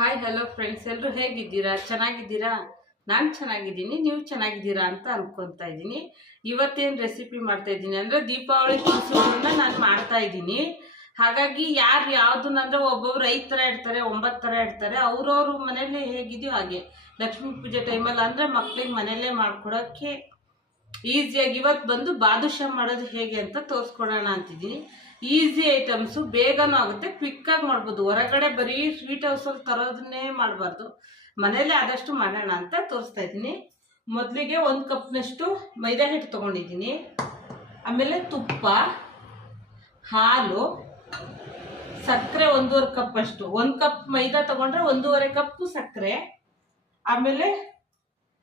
Hi hello friends ಎಲ್ಲರೂ ಹೇಗಿದ್ದೀರಾ? ಚೆನ್ನಾಗಿದ್ದೀರಾ? ನಾನು ಚೆನ್ನಾಗಿದ್ದೀನಿ, ನೀವು ಚೆನ್ನಾಗಿದ್ದೀರಾ ಅಂತ ಅನ್ಕೊತಾ ಇದ್ದೀನಿ. ಇವತ್ತೇನು ರೆಸಿಪಿ ಮಾಡ್ತಾ ಇದ್ದೀನಿ ಅಂದರೆ ದೀಪಾವಳಿ ತಿನಿಸುಗಳನ್ನ ನಾನು ಮಾಡ್ತಾ ಇದ್ದೀನಿ. ಹಾಗಾಗಿ ಯಾರು ಯಾವುದನ್ನಂದ್ರೆ ಒಬ್ಬೊಬ್ರು ಐದು ಥರ ಇಡ್ತಾರೆ, ಒಂಬತ್ತು ಥರ ಇಡ್ತಾರೆ. ಅವ್ರವ್ರ ಮನೇಲಿ ಹೇಗಿದೆಯೋ ಹಾಗೆ. ಲಕ್ಷ್ಮೀ ಪೂಜೆ ಟೈಮಲ್ಲಿ ಅಂದರೆ ಮಕ್ಳಿಗೆ ಮನೆಯಲ್ಲೇ ಮಾಡ್ಕೊಡೋಕ್ಕೆ ಈಸಿಯಾಗಿ ಇವತ್ತು ಬಂದು ಬಾದುಷಾ ಮಾಡೋದು ಹೇಗೆ ಅಂತ ತೋರಿಸ್ಕೊಡೋಣ ಅಂತಿದ್ದೀನಿ. ಈಸಿ ಐಟಮ್ಸು ಬೇಗನೂ ಆಗುತ್ತೆ ಕ್ವಿಕ್ಕಾಗಿ ಮಾಡ್ಬೋದು. ಹೊರಗಡೆ ಬರೀ ಸ್ವೀಟ್ ಹೌಸಲ್ಲಿ ತರೋದನ್ನೇ ಮಾಡಬಾರ್ದು. ಮನೇಲೆ ಆದಷ್ಟು ಮಾಡೋಣ ಅಂತ ತೋರಿಸ್ತಾ ಇದ್ದೀನಿ. ಮೊದಲಿಗೆ ಒಂದು ಕಪ್ನಷ್ಟು ಮೈದಾ ಹಿಟ್ಟು ತೊಗೊಂಡಿದ್ದೀನಿ. ಆಮೇಲೆ ತುಪ್ಪ, ಹಾಲು, ಸಕ್ಕರೆ ಒಂದೂವರೆ ಕಪ್ ಅಷ್ಟು. ಒಂದು ಕಪ್ ಮೈದಾ ತೊಗೊಂಡ್ರೆ ಒಂದೂವರೆ ಕಪ್ಪು ಸಕ್ಕರೆ. ಆಮೇಲೆ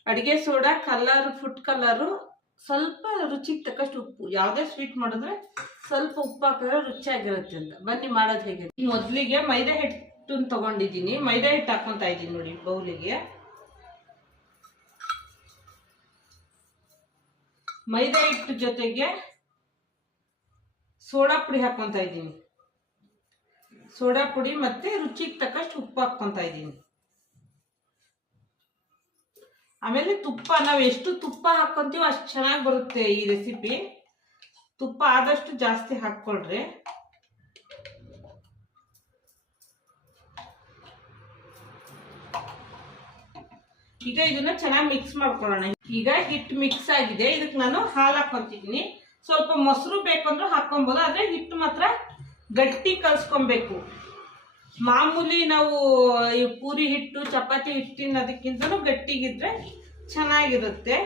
ಅಡುಗೆ ಸೋಡಾ ಕಲರ್ ಫುಡ್ ಕಲರು ಸ್ವಲ್ಪ ರುಚಿಗೆ ತಕ್ಕಷ್ಟು ಉಪ್ಪು. ಯಾವುದೇ ಸ್ವೀಟ್ ಮಾಡಿದ್ರೆ ಸ್ವಲ್ಪ ಉಪ್ಪು ಹಾಕಿದ್ರೆ ರುಚಿಯಾಗಿರುತ್ತೆ ಅಂತ. ಬನ್ನಿ ಮಾಡೋದು ಹೇಗೆ ಮೊದಲಿಗೆ ಮೈದಾ ಹಿಟ್ಟನ್ನು ತಗೊಂಡಿದ್ದೀನಿ. ಮೈದಾ ಹಿಟ್ಟು ಹಾಕ್ಕೊಂತಾ ಇದ್ದೀನಿ ನೋಡಿ ಬೌಲಿಗೆ. ಮೈದಾ ಹಿಟ್ಟು ಜೊತೆಗೆ ಸೋಡಾ ಪುಡಿ ಹಾಕ್ಕೊಂತಾ ಇದ್ದೀನಿ. ಸೋಡಾ ಪುಡಿ ಮತ್ತೆ ರುಚಿಗೆ ತಕ್ಕಷ್ಟು ಉಪ್ಪು ಹಾಕ್ಕೊಂತಾ ಇದ್ದೀನಿ. ಆಮೇಲೆ ತುಪ್ಪ, ನಾವು ಎಷ್ಟು ತುಪ್ಪ ಹಾಕ್ಕೊಂತೀವೋ ಅಷ್ಟು ಚೆನ್ನಾಗಿ ಬರುತ್ತೆ ಈ ರೆಸಿಪಿ ತುಪ್ಪ ಆದಷ್ಟು ಜಾಸ್ತಿ ಹಾಕ್ಕೊಳ್ರಿ. ಈಗ ಇದನ್ನ ಚೆನ್ನಾಗಿ ಮಿಕ್ಸ್ ಮಾಡ್ಕೊಳ್ಳೋಣ. ಈಗ ಹಿಟ್ಟು ಮಿಕ್ಸ್ ಆಗಿದೆ. ಇದಕ್ಕೆ ನಾನು ಹಾಲು ಹಾಕೊಂತಿದ್ದೀನಿ ಸ್ವಲ್ಪ ಮೊಸರು ಬೇಕಂದ್ರೂ ಹಾಕೊಬೋದು ಆದ್ರೆ ಹಿಟ್ಟು ಮಾತ್ರ ಗಟ್ಟಿ ಕಲ್ಸ್ಕೊಬೇಕು. ಮಾಮೂಲಿ ನಾವು ಈ ಪೂರಿ ಹಿಟ್ಟು, ಚಪಾತಿ ಹಿಟ್ಟಿನ ಅದಕ್ಕಿಂತಲೂ ಗಟ್ಟಿಗಿದ್ರೆ ಚೆನ್ನಾಗಿರುತ್ತೆ.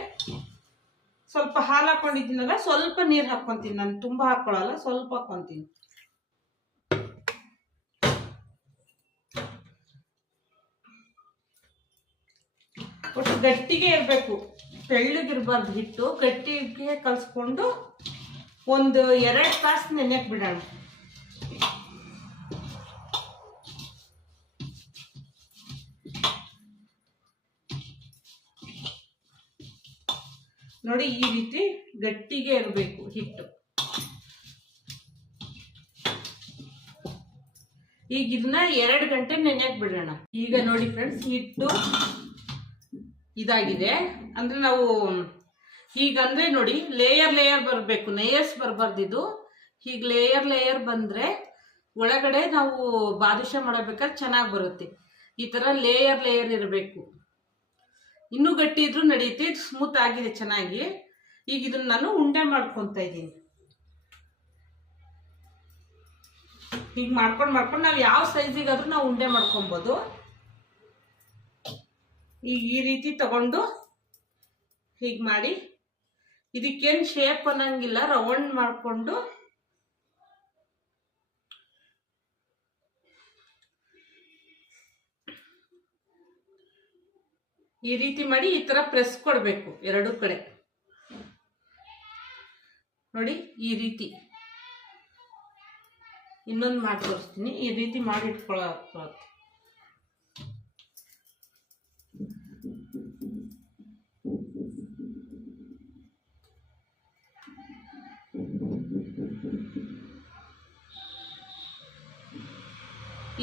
ಸ್ವಲ್ಪ ಹಾಲು ಹಾಕೊಂಡಿದ್ದೀನಲ್ಲ, ಸ್ವಲ್ಪ ನೀರು ಹಾಕ್ಕೊಂತೀನಿ ನಾನು, ತುಂಬ ಹಾಕ್ಕೊಳ್ಳಲ್ಲ ಸ್ವಲ್ಪ ಹಾಕ್ಕೊಂತೀನಿ ಒಟ್ಟು ಗಟ್ಟಿಗೆ ಇರಬೇಕು, ತೆಳ್ಳಗಿರ್ಬಾರ್ದು ಹಿಟ್ಟು, ಗಟ್ಟಿಗೆ ಕಲಿಸ್ಕೊಂಡು ಒಂದು ಎರಡು ತಾಸು ನೆನೆಯಕ್ಕೆ ಬಿಡೋಣ. ನೋಡಿ ಈ ರೀತಿ ಗಟ್ಟಿಗೆ ಇರಬೇಕು ಹಿಟ್ಟು. ಈಗ ಇದನ್ನ ಎರಡು ಗಂಟೆ ನೆನೆಯಕ್ ಬಿಡೋಣ. ಈಗ ನೋಡಿ ಫ್ರೆಂಡ್ಸ್ ಹಿಟ್ಟು ಇದಾಗಿದೆ. ಅಂದ್ರೆ ನಾವು ಈಗ ಅಂದ್ರೆ ನೋಡಿ ಲೇಯರ್ ಲೇಯರ್ ಬರಬೇಕು ಲೇಯರ್ಸ್ ಬರಬಾರ್ದಿದು ಹೀಗೆ ಲೇಯರ್ ಲೇಯರ್ ಬಂದ್ರೆ ಒಳಗಡೆ ನಾವು ಬಾದುಷ ಮಾಡಬೇಕಾದ್ರೆ ಚೆನ್ನಾಗಿ ಬರುತ್ತೆ. ಈ ಥರ ಲೇಯರ್ ಲೇಯರ್ ಇರಬೇಕು. ಇನ್ನೂ ಗಟ್ಟಿ ಇದ್ರೂ ನಡೆಯುತ್ತೆ ಇದು ಸ್ಮೂತ್ ಆಗಿದೆ, ಚೆನ್ನಾಗಿ. ಈಗ ಇದನ್ನ ನಾನು ಉಂಡೆ ಮಾಡ್ಕೊತ ಇದ್ದೀನಿ. ಹೀಗೆ ಮಾಡ್ಕೊಂಡು ಮಾಡ್ಕೊಂಡು ನಾವು ಯಾವ ಸೈಜಿಗಾದ್ರೂ ನಾವು ಉಂಡೆ ಮಾಡ್ಕೊಬೋದು. ಈಗ ಈ ರೀತಿ ತಗೊಂಡು ಹೀಗೆ ಮಾಡಿ. ಇದಕ್ಕೇನು ಶೇಪ್ ಅನ್ನಂಗಿಲ್ಲ, ರೌಂಡ್ ಮಾಡಿಕೊಂಡು ಈ ರೀತಿ ಮಾಡಿ ಈ ತರ ಪ್ರೆಸ್ ಕೊಡಬೇಕು ಎರಡು ಕಡೆ. ನೋಡಿ, ಈ ರೀತಿ. ಇನ್ನೊಂದು ಮಾಡಿ ತೋರಿಸ್ತೀನಿ ಈ ರೀತಿ ಮಾಡಿ ಇಟ್ಕೊಳ್ಳೋ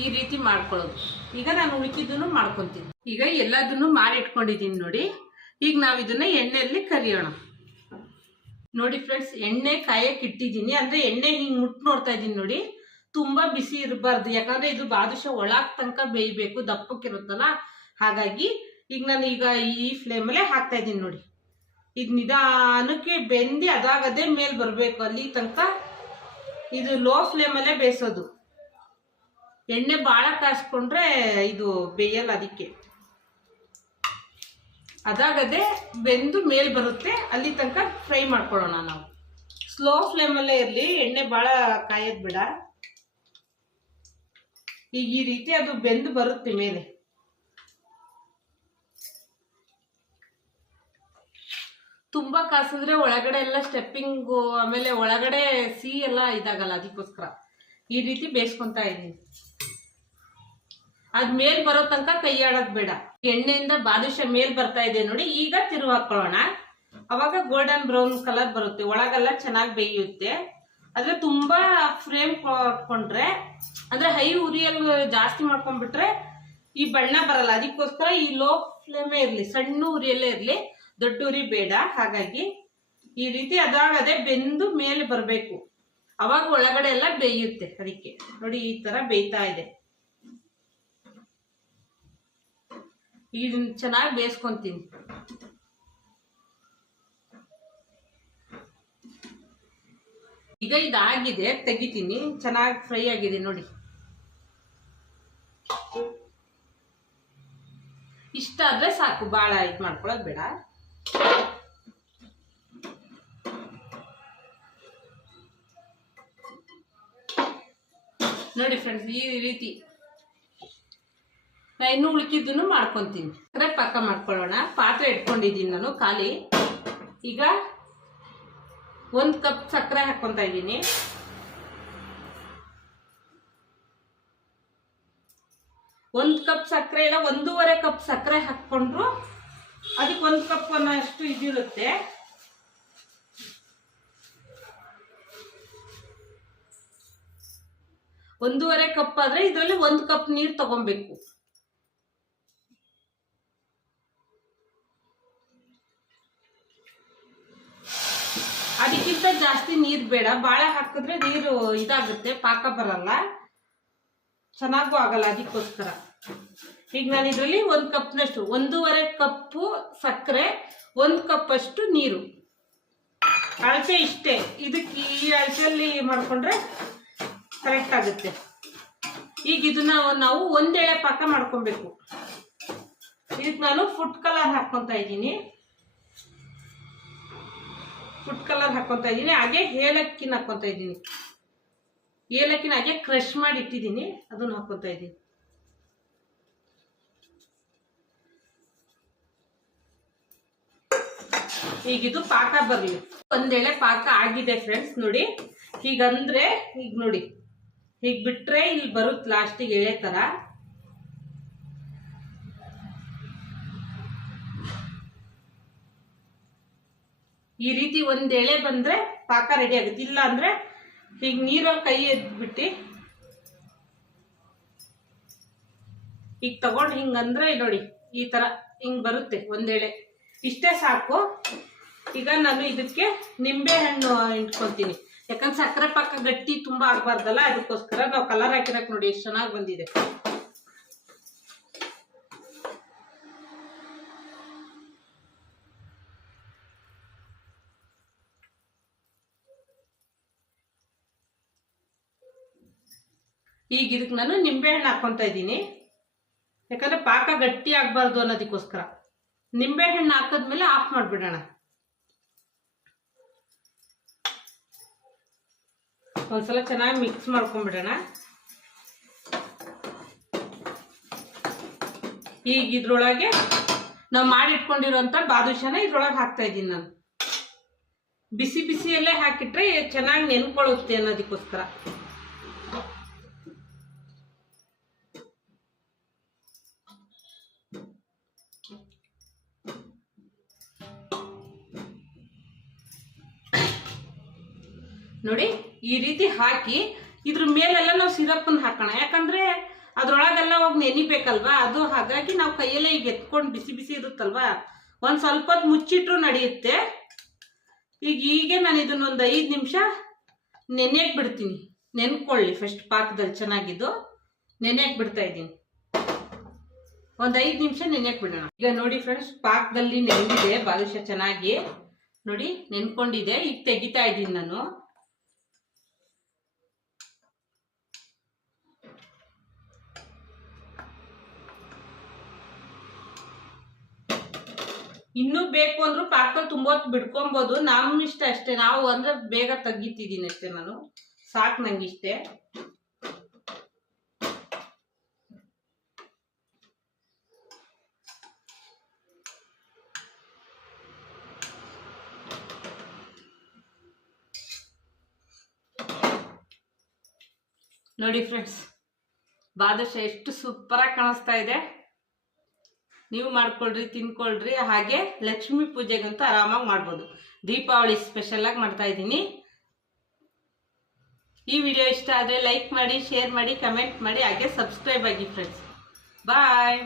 ಈ ರೀತಿ ಮಾಡ್ಕೊಳ್ಳೋದು. ಈಗ ನಾನು ಉಳಿಕಿದ್ದನ್ನು ಮಾಡ್ಕೊತೀನಿ. ಈಗ ಎಲ್ಲದನ್ನು ಮಾಡಿ ಇಟ್ಕೊಂಡಿದ್ದೀನಿ ನೋಡಿ. ಈಗ ನಾವು ಇದನ್ನ ಎಣ್ಣೆಯಲ್ಲಿ ಕರಿಯೋಣ. ನೋಡಿ ಫ್ರೆಂಡ್ಸ್ ಎಣ್ಣೆ ಕಾಯಕ್ಕೆ ಇಟ್ಟಿದ್ದೀನಿ. ಅಂದ್ರೆ ಎಣ್ಣೆ ಹಿಂಗೆ ಮುಟ್ಟು ನೋಡ್ತಾ ಇದ್ದೀನಿ ನೋಡಿ. ತುಂಬಾ ಬಿಸಿ ಇರಬಾರ್ದು. ಯಾಕಂದ್ರೆ ಇದು ಬಾದುಷ ಒಳಗೆ ತನಕ ಬೇಯಬೇಕು, ದಪ್ಪಕ್ಕಿರುತ್ತಲ್ಲ. ಹಾಗಾಗಿ ಈಗ ನಾನು ಈಗ ಈ ಫ್ಲೇಮಲ್ಲೇ ಹಾಕ್ತಾ ಇದ್ದೀನಿ ನೋಡಿ. ಇದು ನಿಧಾನಕ್ಕೆ ಬೆಂದಿ ಅದಾಗದೇ ಮೇಲೆ ಬರಬೇಕು. ಅಲ್ಲಿ ತನಕ ಇದು ಲೋ ಫ್ಲೇಮಲ್ಲೇ ಬೇಯಿಸೋದು. ಎಣ್ಣೆ ಭಾಳ ಕಾಸ್ಕೊಂಡ್ರೆ ಇದು ಬೇಯಲ್ಲ ಅದಕ್ಕೆ. ಅದಾಗದೆ ಬೆಂದು ಮೇಲ್ ಬರುತ್ತೆ, ಅಲ್ಲಿ ತನಕ ಫ್ರೈ ಮಾಡ್ಕೊಳ್ಳೋಣ ನಾವು. ಸ್ಲೋ ಫ್ಲೇಮಲ್ಲೇ ಇರಲಿ, ಎಣ್ಣೆ ಭಾಳ ಕಾಯೋದು ಬಿಡ. ಈಗ ಈ ರೀತಿ ಅದು ಬೆಂದು ಬರುತ್ತೆ ಮೇಲೆ. ತುಂಬಾ ಕಾಸಿದ್ರೆ ಒಳಗಡೆ ಎಲ್ಲ ಸ್ಟೆಪ್ಪಿಂಗು ಆಮೇಲೆ ಒಳಗಡೆ ಸಿ ಎಲ್ಲ ಇದಾಗಲ್ಲ, ಅದಕ್ಕೋಸ್ಕರ. ಈ ರೀತಿ ಬೇಯಿಸ್ಕೊತಾ ಇದ್ದೀನಿ. ಅದ್ ಮೇಲ್ ಬರೋ ತನಕ ಕೈ ಆಡೋದ್ ಬೇಡ. ಎಣ್ಣೆಯಿಂದ ಬಾದುಷ ಮೇಲ್ ಬರ್ತಾ ಇದೆ ನೋಡಿ, ಈಗ ತಿರು ಹಾಕೊಳ್ಳೋಣ ಅವಾಗ ಗೋಲ್ಡನ್ ಬ್ರೌನ್ ಕಲರ್ ಬರುತ್ತೆ, ಒಳಗೆಲ್ಲ ಚೆನ್ನಾಗಿ ಬೇಯುತ್ತೆ. ಆದ್ರೆ ತುಂಬಾ ಫ್ರೇಮ್ ಕೊಟ್ಕೊಂಡ್ರೆ, ಅಂದ್ರೆ ಹೈ ಉರಿಯಲ್ಲಿ ಜಾಸ್ತಿ ಮಾಡ್ಕೊಂಡ್ಬಿಟ್ರೆ ಈ ಬಣ್ಣ ಬರಲ್ಲ. ಅದಕ್ಕೋಸ್ಕರ ಈ ಲೋ ಫ್ಲೇಮೇ ಇರಲಿ, ಸಣ್ಣ ಉರಿಯಲ್ಲೇ ಇರಲಿ, ದೊಡ್ಡ ಉರಿ ಬೇಡ. ಹಾಗಾಗಿ ಈ ರೀತಿ ಅದಾಗದೆ ಬೆಂದು ಮೇಲೆ ಬರಬೇಕು. ಅವಾಗ ಒಳಗಡೆ ಎಲ್ಲ ಬೇಯುತ್ತೆ. ಅದಕ್ಕೆ ನೋಡಿ ಈ ತರ ಬೇಯ್ತಾ ಇದೆ. ಇದನ್ನ ಚೆನ್ನಾಗಿ ಬೇಯಿಸ್ಕೊತೀನಿ. ಈಗ ಇದಾಗಿದೆ, ತೆಗಿತೀನಿ. ಚೆನ್ನಾಗಿ ಫ್ರೈ ಆಗಿದೆ ನೋಡಿ. ಇಷ್ಟ ಆದ್ರೆ ಸಾಕು ಭಾಳ ಇದು ಮಾಡ್ಕೊಳ್ಳೋದು ಬೇಡ. ನೋಡಿ ಫ್ರೆಂಡ್ಸ್ ಈ ರೀತಿ ಇನ್ನು ಉಳಿಕಿದ್ದು ಮಾಡ್ಕೊತೀನಿ. ಸಕ್ಕರೆ ಪಾಕ ಮಾಡ್ಕೊಳ್ಳೋಣ. ಪಾತ್ರೆ ಇಟ್ಕೊಂಡಿದ್ದೀನಿ ನಾನು, ಖಾಲಿ. ಈಗ ಒಂದು ಕಪ್ ಸಕ್ಕರೆ ಹಾಕ್ಕೊಂತ ಇದ್ದೀನಿ. ಒಂದು ಕಪ್ ಸಕ್ಕರೆ ಇಲ್ಲ, ಒಂದೂವರೆ ಕಪ್ ಸಕ್ಕರೆ ಹಾಕ್ಕೊಂಡ್ರು ಅದಕ್ಕೆ ಒಂದು ಕಪ್ ಅನ್ನೋಷ್ಟು ಇದಿರುತ್ತೆ. ಒಂದೂವರೆ ಕಪ್ ಆದ್ರೆ ಇದರಲ್ಲಿ ಒಂದು ಕಪ್ ನೀರು ತಗೊಬೇಕು. ಅದಕ್ಕಿಂತ ಜಾಸ್ತಿ ನೀರು ಬೇಡ. ಬಾಳೆ ಹಾಕಿದ್ರೆ ನೀರು ಇದಾಗುತ್ತೆ, ಪಾಕ ಬರಲ್ಲ. ಚೆನ್ನಾಗೂ ಆಗಲ್ಲ ಅದಕ್ಕೋಸ್ಕರ. ಈಗ ನಾನು ಇದರಲ್ಲಿ ಒಂದು ಕಪ್ನಷ್ಟು, ಒಂದೂವರೆ ಕಪ್ಪು ಸಕ್ಕರೆ, ಒಂದು ಕಪ್ ಅಷ್ಟು ನೀರು. ಅಳತೆ ಇಷ್ಟೇ. ಇದಕ್ಕೆ ಈ ಅಳತೆಯಲ್ಲಿ ಮಾಡ್ಕೊಂಡ್ರೆ ಕರೆಕ್ಟ್ ಆಗುತ್ತೆ. ಈಗ ಇದನ್ನ ನಾವು ಒಂದೆಳೆ ಪಾಕ ಮಾಡ್ಕೊಬೇಕು. ಇದಕ್ಕೆ ನಾನು ಫುಡ್ ಕಲರ್ ಹಾಕೊಂತ ಇದ್ದೀನಿ. ಫುಡ್ ಕಲರ್ ಹಾಕ್ಕೊತಾ ಇದ್ದೀನಿ ಹಾಗೆ ಏಲಕ್ಕಿನ ಹಾಕೊಂತ ಇದ್ದೀನಿ ಏಲಕ್ಕಿನ ಹಾಗೆ ಕ್ರಷ್ ಮಾಡಿ ಇಟ್ಟಿದ್ದೀನಿ ಅದನ್ನ ಹಾಕೊಂತ ಇದ್ದೀನಿ ಈಗ ಇದು ಪಾಕ ಬರಲಿ. ಒಂದೇಳೆ ಪಾಕ ಆಗಿದೆ ಫ್ರೆಂಡ್ಸ್ ನೋಡಿ. ಹೀಗಂದ್ರೆ, ಈಗ ನೋಡಿ. ಹೀಗೆ ಬಿಟ್ರೆ ಇಲ್ಲಿ ಬರುತ್ತೆ ಲಾಸ್ಟಿಗೆ ಎಳೆ ತರ. ಈ ರೀತಿ ಒಂದು ಎಳೆ ಬಂದರೆ ಪಾಕ ರೆಡಿ ಆಗುತ್ತೆ. ಇಲ್ಲ ಅಂದರೆ ಹೀಗೆ ನೀರು ಕೈ ಎದ್ಬಿಟ್ಟು ಈಗ ತಗೊಂಡು ಹಿಂಗಂದ್ರೆ ನೋಡಿ, ಈ ತರ ಹಿಂಗೆ ಬರುತ್ತೆ ಒಂದೇಳೆ ಇಷ್ಟೇ ಸಾಕು. ಈಗ ನಾನು ಇದಕ್ಕೆ ನಿಂಬೆ ಹಣ್ಣು ಇಟ್ಕೊಂತೀನಿ ಯಾಕಂದ್ರೆ ಸಕ್ಕರೆ ಪಾಕ ಗಟ್ಟಿ ತುಂಬಾ ಆಗಬಾರ್ದಲ್ಲ, ಅದಕ್ಕೋಸ್ಕರ ನಾವು ಕಲರ್ ಹಾಕಿರಕ್ ನೋಡಿ, ಎಷ್ಟು ಚೆನ್ನಾಗಿ ಬಂದಿದೆ. ಈಗ ಇದಕ್ಕೆ ನಾನು ನಿಂಬೆಹಣ್ಣು ಹಣ್ಣು ಹಾಕೊಂತ ಇದ್ದೀನಿ. ಯಾಕಂದ್ರೆ ಪಾಕ ಗಟ್ಟಿ ಆಗ್ಬಾರ್ದು ಅನ್ನೋದಕ್ಕೋಸ್ಕರ. ನಿಂಬೆಹಣ್ಣು ಹಾಕಿದ್ಮೇಲೆ ಆಫ್ ಮಾಡಿಬಿಡೋಣ. ಒಂದ್ಸಲ ಚೆನ್ನಾಗಿ ಮಿಕ್ಸ್ ಮಾಡ್ಕೊಂಡ್ಬಿಡೋಣ ಈಗ ಇದ್ರೊಳಗೆ ನಾವು ಮಾಡಿಟ್ಕೊಂಡಿರೋಂಥ ಬಾದುಷಾನ ಇದ್ರೊಳಗೆ ಹಾಕ್ತಾ ಇದ್ದೀನಿ ನಾನು. ಬಿಸಿ ಬಿಸಿಯಲ್ಲೇ ಹಾಕಿಟ್ರೆ ಚೆನ್ನಾಗಿ ನೆನ್ಕೊಳ್ಳುತ್ತೆ ಅನ್ನೋದಕ್ಕೋಸ್ಕರ. ನೋಡಿ, ಈ ರೀತಿ ಹಾಕಿ ಇದ್ರ ಮೇಲೆಲ್ಲ ನಾವು ಸಿರಪ್ನ ಹಾಕೋಣ. ಯಾಕಂದ್ರೆ ಅದ್ರೊಳಗೆಲ್ಲ ಹೋಗಿ ನೆನಿಬೇಕಲ್ವಾ? ಅದು ಹಾಗಾಗಿ ನಾವು ಕೈಯಲ್ಲೇ ಈಗ ಎತ್ಕೊಂಡು ಬಿಸಿ ಬಿಸಿ ಇರುತ್ತಲ್ವಾ? ಒಂದು ಸ್ವಲ್ಪ ಹೊತ್ತು ಮುಚ್ಚಿಟ್ರು ನಡೆಯುತ್ತೆ. ಈಗ ಹೀಗೆ ನಾನು ಇದನ್ನೊಂದು ಐದು ನಿಮಿಷ ನೆನೆಯಕ್ಕೆ ಬಿಡ್ತೀನಿ. ನೆನ್ಕೊಳ್ಳಿ ಫಸ್ಟ್ ಪಾಕದಲ್ಲಿ ಚೆನ್ನಾಗಿದ್ದು. ನೆನೆಯಕ್ಕೆ ಬಿಡ್ತಾ ಇದ್ದೀನಿ. ಒಂದು ಐದು ನಿಮಿಷ ನೆನೆಯಕ್ಕೆ ಬಿಡೋಣ. ಈಗ ನೋಡಿ ಫ್ರೆಂಡ್ಸ್ ಪಾಕದಲ್ಲಿ ನೆನೆದಿದೆ ಬಾಲುಷ ಚೆನ್ನಾಗಿ. ನೋಡಿ, ನೆನ್ಕೊಂಡಿದೆ. ಈಗ ತೆಗಿತಾ ಇದ್ದೀನಿ ನಾನು. ಇನ್ನೂ ಬೇಕು ಅಂದ್ರು ಪಾಕಲ್ ತುಂಬ ಹೊತ್ತು ಬಿಡ್ಕೊಬೋದು. ನಮ್ಮ ಇಷ್ಟ ಅಷ್ಟೇ. ನಾವು ಅಂದ್ರೆ ಬೇಗ ತೆಗಿತಿದ್ದೀನಿ ಅಷ್ಟೇ ನಾನು. ಸಾಕು ನಂಗೆ ಇಷ್ಟೇ. ನೋಡಿ ಫ್ರೆಂಡ್ಸ್ ಬಾದಶ ಎಷ್ಟು ಆಗಿ ಕಾಣಿಸ್ತಾ ಇದೆ. ನೀವು ಮಾಡ್ಕೊಳ್ರಿ, ತಿನ್ಕೊಳ್ರಿ, ಹಾಗೆ ಲಕ್ಷ್ಮಿ ಪೂಜೆಗಂತೂ ಆರಾಮಾಗಿ ಮಾಡ್ಬೋದು. ದೀಪಾವಳಿ ಸ್ಪೆಷಲಾಗಿ ಮಾಡ್ತಾ ಇದ್ದೀನಿ. ಈ ವಿಡಿಯೋ ಇಷ್ಟ ಆದರೆ ಲೈಕ್ ಮಾಡಿ ಶೇರ್ ಮಾಡಿ ಕಮೆಂಟ್ ಮಾಡಿ, ಹಾಗೆ ಸಬ್ಸ್ಕ್ರೈಬ್ ಆಗಿ ಫ್ರೆಂಡ್ಸ್ ಬಾಯ್